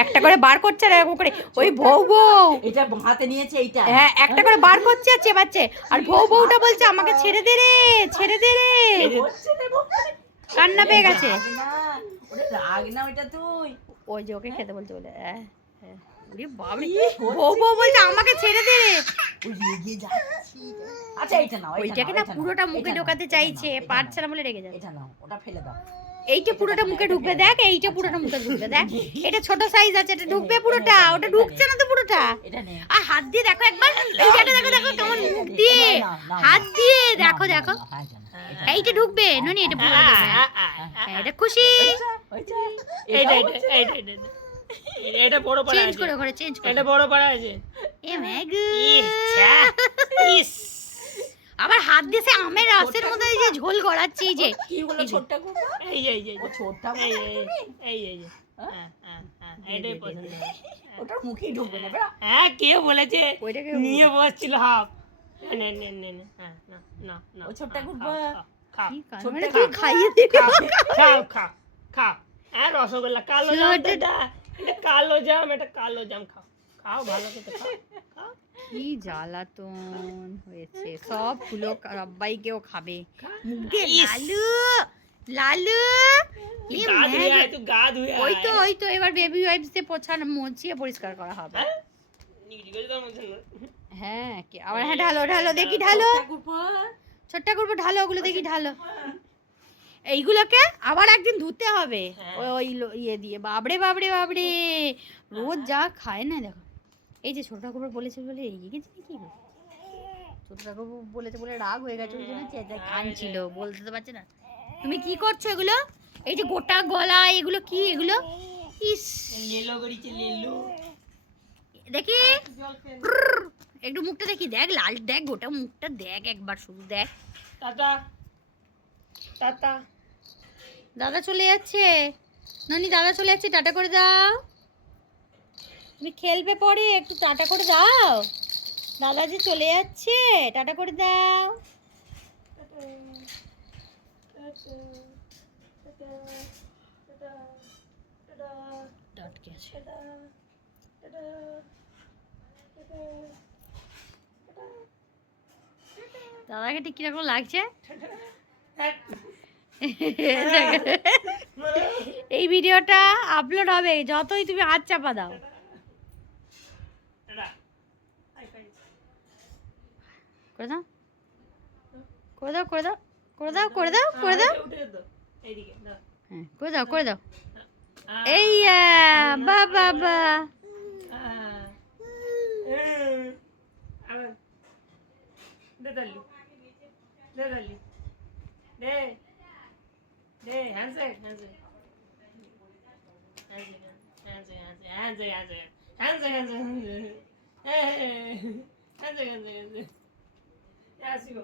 একটা করে বার করছে আর এরকম করে ওই বউ বউ এটা হাতে নিয়েছে এইটা। হ্যাঁ একটা করে বার করছে আর চেবাচ্ছে আর বউ বউটা বলছে আমাকে ছেড়ে দে রে ছেড়ে দে রে কান্না পেয়ে গেছে। রাগ না ওইটা তুই ওই যে ওকে খেতে বলছে বলে বাবরে বউ বউ বলছে আমাকে ছেড়ে দে রে। আচ্ছা এইটা নাও, ওইটাকে না পুরোটা মুখে ঢোকাতে চাইছে পারছে না বলে রেগে যাচ্ছে। এটা নাও, ওটা ফেলে দাও। এইটা পুরোটা মুখে ঢুকবে দেখ, এইটা পুরোটা মুখে ঢুকবে দেখ, এটা ছোট সাইজ আছে, এটা ঢুকবে পুরোটা, ওটা ঢুকছে না তো পুরোটা। আর হাত দিয়ে দেখো একবার, এইটা দেখো দেখো কেমন মুখ দিয়ে হাত দিয়ে দেখো দেখো, এইটা ঢুকবে ননি, এটা পুরো ঢুকবে। এটা খুশি, এটা বড় পাড়া চেঞ্জ আছে, করে ঘরে চেঞ্জ করে, এটা বড় পাড়া আছে। এ ম্যাগু আবার হাত দিয়ে সে আমের রসের মধ্যে এই যে ঝোল গড়াচ্ছে, এই যে কি বলে ছোটটা করব, এই এই ও ছোটটা এই হ্যাঁ এটাই পছন্দ। ওটা মুখেই ঢুকবে না বেড়া। হ্যাঁ কে বলেছে ওইটাকে নিয়ে বসছিল হাফ। নে নে নে নে হ্যাঁ না না না ও ছোটটা করব, খাও মানে তুই খাইয়ে দিবি, খাও খাও খাও। হ্যাঁ রসগোল্লা কালো জাম, এটা কালো জাম, এটা কালো জাম, খাও খাও ভালো করে খাও খাও। কি জ্বালাতন হয়েছে, সব ফুলো সবাইকেও খাবে, মুখ দিয়ে লালু লালু। ই গা ধুয়ে আয়, তুই গা ধুয়ে আয়। ওই তো এবার বেবি ওয়াইপস দিয়ে পোছানো মুছিয়ে পরিষ্কার করা হবে। নিগড়ি করে দাও মনে হয়। হ্যাঁ আবার হ্যাঁ ঢালো ঢালো দেখি ঢালো, ছোট্টা করবো ঢালো, ওগুলো দেখি ঢালো। এইগুলোকে আবার একদিন ধুতে হবে ওই ইয়ে দিয়ে। বাবরে বাবরে বাবরে রোজ যা খায় না দেখো। এই যে ছোট ঠাকুর বলেছে বলে রেগে গেছে নাকি, ছোট ঠাকুর বলেছে বলে রাগ হয়ে গেছে, ওই জন্য চেঁচায় কাঁদছিল, বলতে তো পারছে না। তুমি কি করছো এগুলো, এই যে গোটা গলা এগুলো কি এগুলো, ইস লেলো করিছে লেলো। দেখি একটু মুখটা দেখি, দেখ লাল, দেখ গোটা মুখটা দেখ একবার শুধু দেখ। Tata tata. দাদা চলে যাচ্ছে ননি, দাদা চলে যাচ্ছে, টাটা করে দাও। তুমি খেলবে পরে, একটু টাটা করে দাও, দাদা যে চলে যাচ্ছে, টাটা করে দাও। আটকে আছে। দাদাকে ঠিক কিরকম লাগছে? এই ভিডিওটা আপলোড হবে যতই তুমি হাত চাপা দাও। করে দাও করে দাও করে দাও করে দাও করে দাও করে দাও, হ্যাঁ করে দাও করে দাও। এই বা বা বা দে দালি দে দালি দে দে handshake handshake handshake handshake handshake handshake handshake handshake handshake আসিও